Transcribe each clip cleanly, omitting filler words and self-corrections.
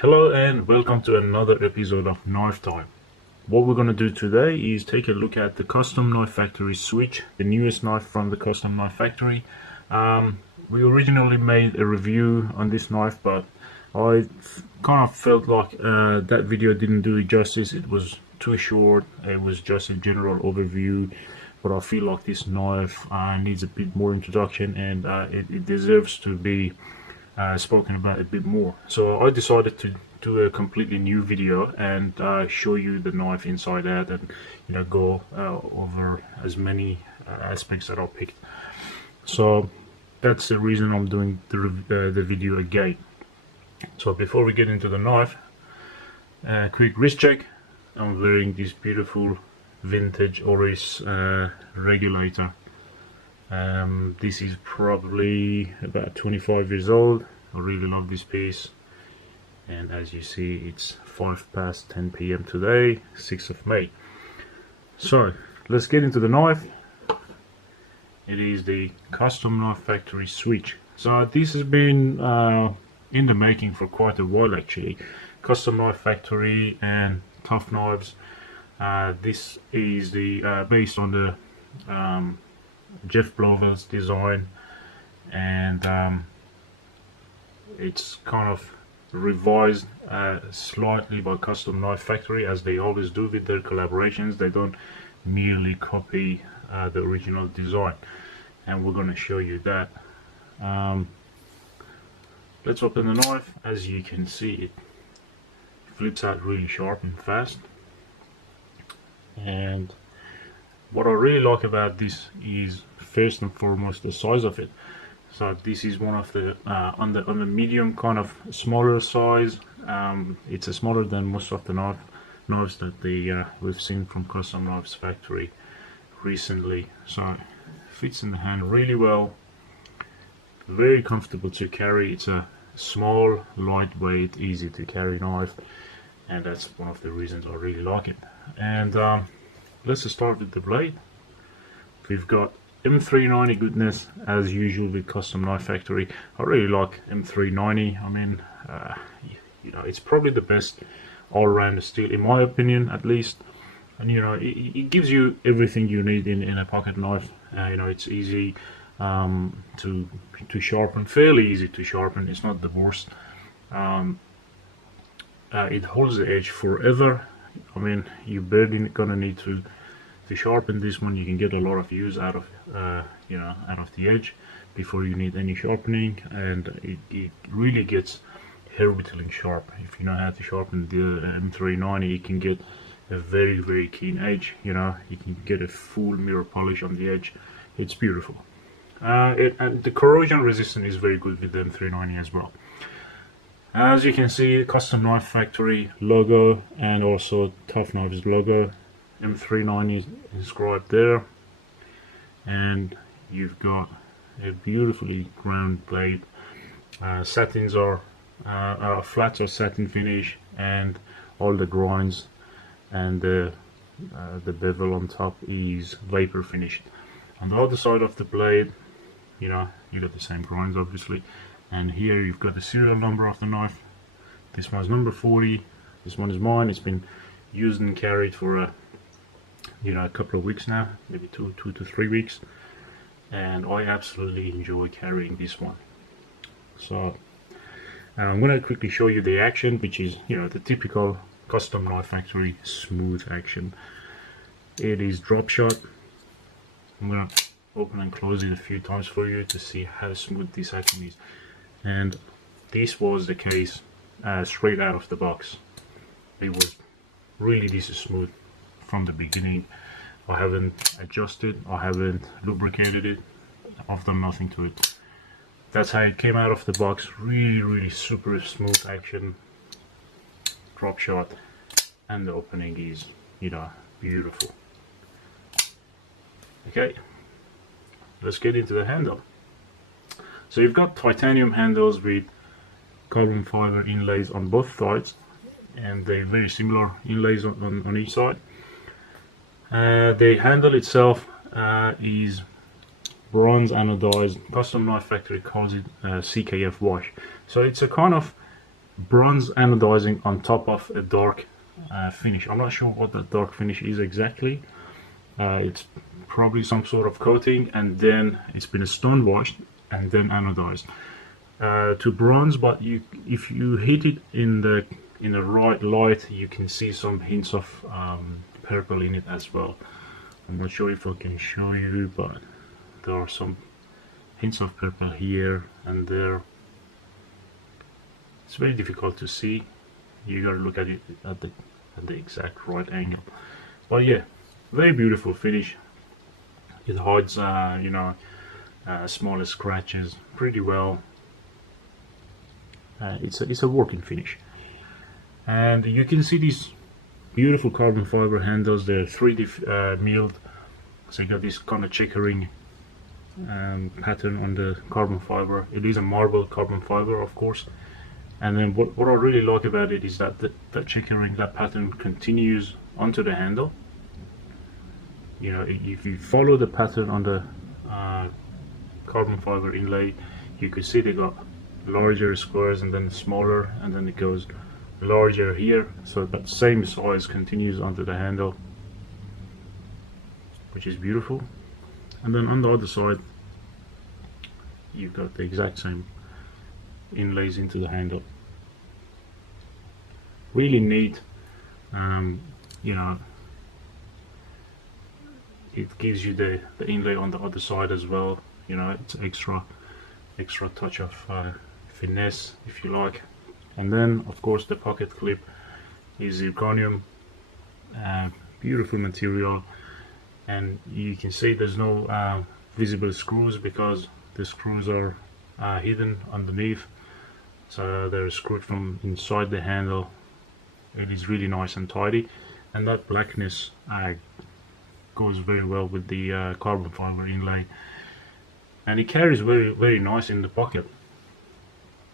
Hello and welcome to another episode of Knife Time. What we're going to do today is take a look at the Custom Knife Factory Switch, the newest knife from the Custom Knife Factory. We originally made a review on this knife, but I kind of felt like that video didn't do it justice. It was too short, it was just a general overview, but I feel like this knife needs a bit more introduction, and it deserves to be spoken about a bit more. So I decided to do a completely new video and show you the knife inside out, and go over as many aspects that I picked. So that's the reason I'm doing the video again. So before we get into the knife, quick wrist check. I'm wearing this beautiful vintage Oris regulator. This is probably about 25 years old. I really love this piece, and as you see, it's 5 past 10 p.m. today, 6th of May. So let's get into the knife. It is the Custom Knife Factory Switch. So this has been in the making for quite a while actually. Custom Knife Factory and Tough Knives. This is the based on the Geoff Blauvelt's design, and it's kind of revised slightly by Custom Knife Factory, as they always do with their collaborations. They don't merely copy the original design, and we're going to show you that. Let's open the knife. As you can see, it flips out really sharp and fast, and what I really like about this is first and foremost the size of it. So this is one of the on the medium, kind of smaller size. It's smaller than most of the knives that we've seen from Custom Knives Factory recently. So it fits in the hand really well. Very comfortable to carry. It's a small, lightweight, easy to carry knife, and that's one of the reasons I really like it. And let's start with the blade. We've got M390 goodness as usual with Custom Knife Factory. I really like M390. I mean, it's probably the best all-round steel in my opinion, at least. And it gives you everything you need in a pocket knife. It's easy to sharpen, fairly easy to sharpen. It's not the worst. It holds the edge forever. I mean, you're barely gonna need to sharpen this one. You can get a lot of use out of out of the edge before you need any sharpening, and it really gets hair whittling sharp. If you know how to sharpen the M390, you can get a very keen edge. You can get a full mirror polish on the edge. It's beautiful. And the corrosion resistance is very good with the M390 as well. As you can see, Custom Knife Factory logo and also Tough Knives logo. M390 inscribed there, and you've got a beautifully ground blade. Satins are flats are satin finish, and all the grinds and the bevel on top is vapor finished. On the other side of the blade, you got the same grinds obviously, and here you've got the serial number of the knife. This one's number 40. This one is mine. It's been used and carried for a couple of weeks now, maybe two to 3 weeks, and I absolutely enjoy carrying this one. So I'm going to quickly show you the action, which is the typical Custom Knife Factory smooth action. It is drop shot. I'm going to open and close it a few times for you to see how smooth this action is, and this was the case straight out of the box. It was really this smooth from the beginning. I haven't adjusted, I haven't lubricated it, I've done nothing to it. That's how it came out of the box. Really super smooth action, drop shot, and the opening is beautiful. Okay, let's get into the handle. So you've got titanium handles with carbon fiber inlays on both sides, and they're very similar inlays on each side. The handle itself is bronze anodized. Custom Knife Factory calls it CKF wash. So it's a kind of bronze anodizing on top of a dark finish. I'm not sure what that dark finish is exactly. It's probably some sort of coating, and then it's been stone washed and then anodized to bronze. But if you hit it in the right light, you can see some hints of purple in it as well. I'm not sure if I can show you, but there are some hints of purple here and there. It's very difficult to see. You gotta look at it at the exact right angle. But yeah, very beautiful finish. It hides, you know, smaller scratches pretty well. It's a working finish, and you can see these beautiful carbon fiber handles. They're 3D milled, so you got this kind of checkering pattern on the carbon fiber. It is a marble carbon fiber, of course. And then what I really like about it is that that checkering, that pattern continues onto the handle. You know, if you follow the pattern on the carbon fiber inlay, you could see they got larger squares and then smaller, and then it goes larger here. So that same size continues onto the handle, which is beautiful. And then on the other side, you've got the exact same inlays into the handle. Really neat. You know, it gives you the inlay on the other side as well. You know, it's extra touch of finesse, if you like. And then of course the pocket clip is zirconium, beautiful material, and you can see there's no visible screws because the screws are hidden underneath, so they're screwed from inside the handle. It is really nice and tidy, and that blackness goes very well with the carbon fiber inlay, and it carries very nice in the pocket.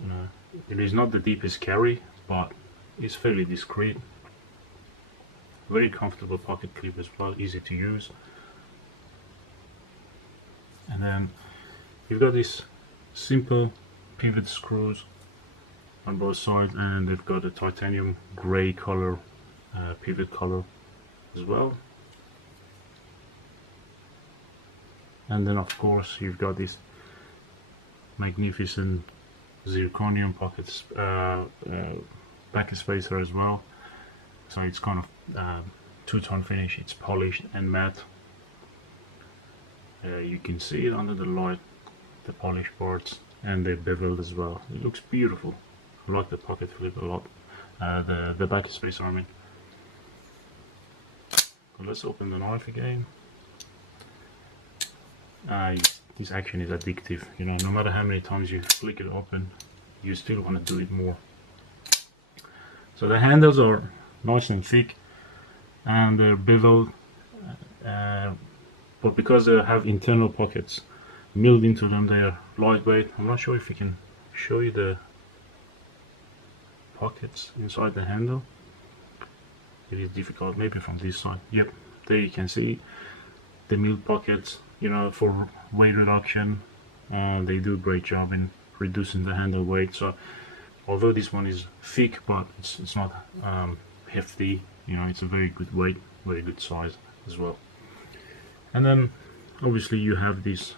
You know, it is not the deepest carry, but it's fairly discreet. Very comfortable pocket clip as well, easy to use. And then you've got these simple pivot screws on both sides, and they've got a titanium gray color pivot color as well. And then of course you've got this magnificent zirconium pockets back spacer as well. So it's kind of two-tone finish. It's polished and matte. You can see it under the light, the polished parts, and they're beveled as well. It looks beautiful. I like the pocket flip a lot. The back spacer, I mean. Well, let's open the knife again. This action is addictive. You know, no matter how many times you flick it open, you still want to do it more. So the handles are nice and thick, and they're beveled, but because they have internal pockets milled into them, they are lightweight. I'm not sure if we can show you the pockets inside the handle. It is difficult, maybe from this side. Yep, there you can see the milled pockets. You know, for weight reduction, they do a great job in reducing the handle weight. So although this one is thick, but it's not hefty, you know, it's a very good weight, very good size as well. And then obviously you have this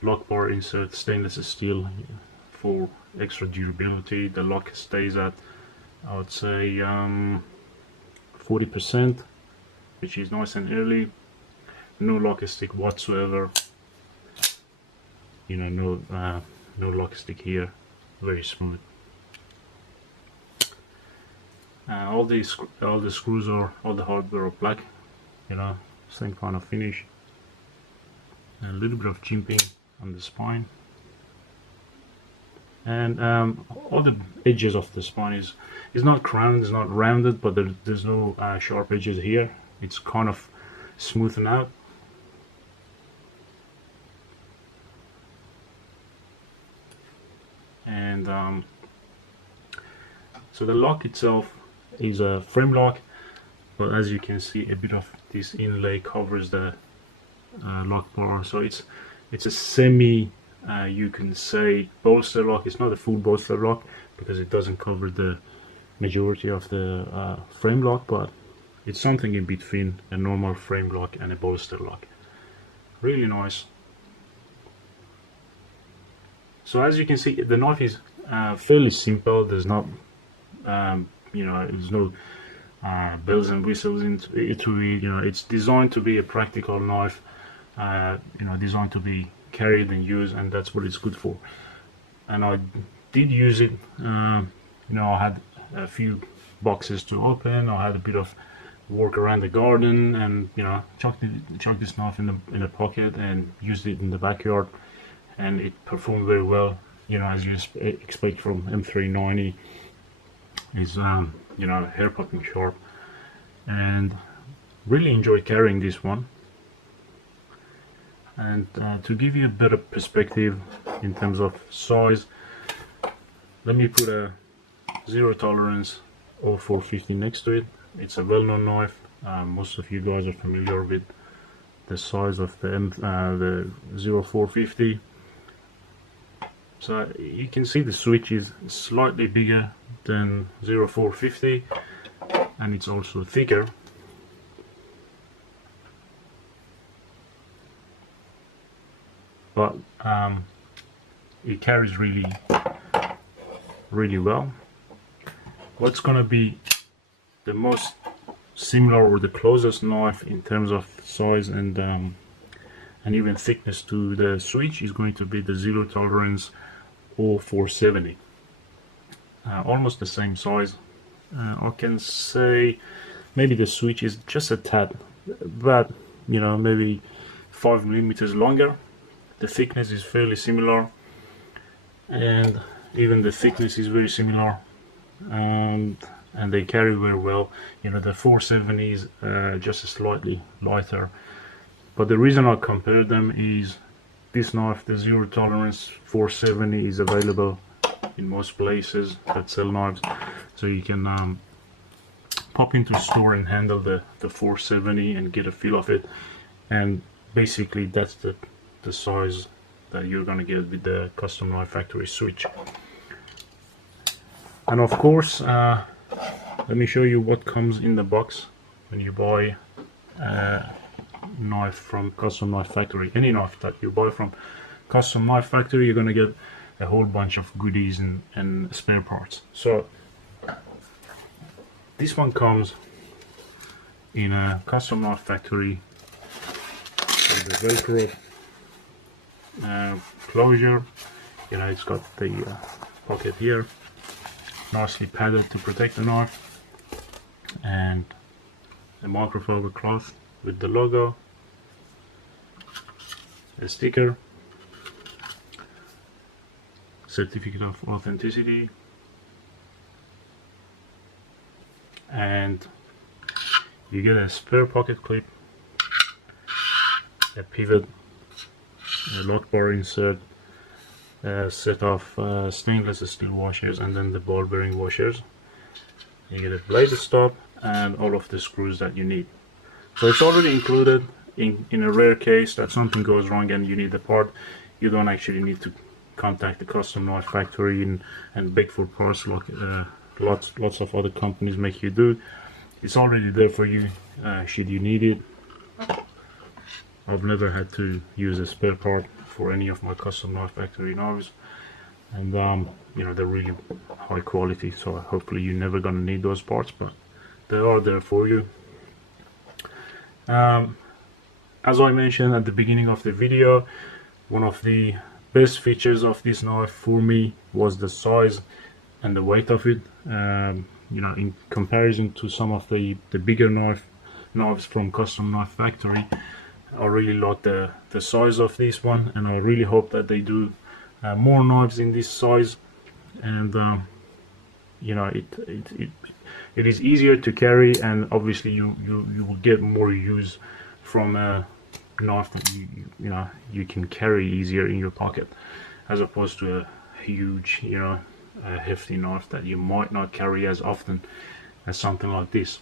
lock bar insert, stainless steel, for extra durability. The lock stays at, I would say, 40%, which is nice and early. No lock stick whatsoever. You know, no lock stick here. Very smooth. All the screws are, all the hardware are black. You know, same kind of finish. A little bit of jimping on the spine, and all the edges of the spine is not crowned, it's not rounded, but there's no sharp edges here. It's kind of smoothened out. And so the lock itself is a frame lock, but as you can see, a bit of this inlay covers the lock bar, so it's a semi you can say bolster lock. It's not a full bolster lock because it doesn't cover the majority of the frame lock, but it's something in between a normal frame lock and a bolster lock. Really nice. So as you can see, the knife is fairly simple. There's not there's no bells and whistles into it. It's designed to be a practical knife, designed to be carried and used, and that's what it's good for. And I did use it. I had a few boxes to open. I had a bit of work around the garden, and chucked this knife in the pocket and used it in the backyard, and it performed very well. As you expect from M390, is hair popping sharp, and really enjoyed carrying this one. And to give you a better perspective in terms of size, let me put a zero tolerance 0450 next to it. It's a well-known knife. Most of you guys are familiar with the size of the 0450. So you can see the switch is slightly bigger than 0450, and it's also thicker. But it carries really well. What's gonna be the most similar or the closest knife in terms of size and even thickness to the switch is going to be the zero tolerance 0470. Almost the same size. I can say maybe the switch is just a tad, but maybe 5 millimeters longer. The thickness is fairly similar, and even the thickness is very similar, and they carry very well. The 470 is just slightly lighter, but the reason I compared them is this knife, the zero tolerance 470, is available in most places that sell knives, so you can pop into a store and handle the 470 and get a feel of it. And basically that's the size that you're gonna get with the Custom Knife Factory switch. And of course, let me show you what comes in the box when you buy a knife from Custom Knife Factory. Any knife that you buy from Custom Knife Factory, you're gonna get a whole bunch of goodies and spare parts. So this one comes in a Custom Knife Factory with the Velcro closure. It's got the pocket here, nicely padded to protect the knife, and a microfiber cloth with the logo, a sticker, certificate of authenticity, and you get a spare pocket clip, a pivot, a lock bar insert, a set of stainless steel washers, and then the ball bearing washers. You get a blade stop and all of the screws that you need. So it's already included. In a rare case that something goes wrong and you need the part, you don't actually need to contact the Custom Knife Factory and beg for parts like lots of other companies make you do. It's already there for you should you need it. I've never had to use a spare part for any of my Custom Knife Factory knives, and they're really high quality, so hopefully you're never gonna need those parts, but they are there for you. As I mentioned at the beginning of the video, one of the best features of this knife for me was the size and the weight of it. In comparison to some of the bigger knives from Custom Knife Factory, I really like the size of this one, and I really hope that they do more knives in this size. And it is easier to carry, and obviously you will get more use from a knife that you can carry easier in your pocket, as opposed to a huge a hefty knife that you might not carry as often as something like this.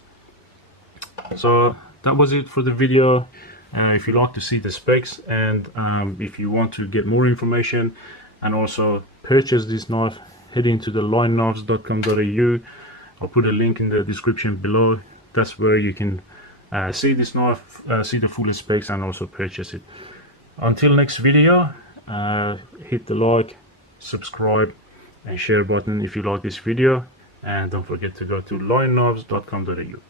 So that was it for the video. if you like to see the specs, and if you want to get more information and also purchase this knife, head into the lineknives.com.au. I'll put a link in the description below. That's where you can see this knife, see the full specs, and also purchase it. Until next video, hit the like, subscribe and share button if you like this video, and don't forget to go to lineknives.com.au.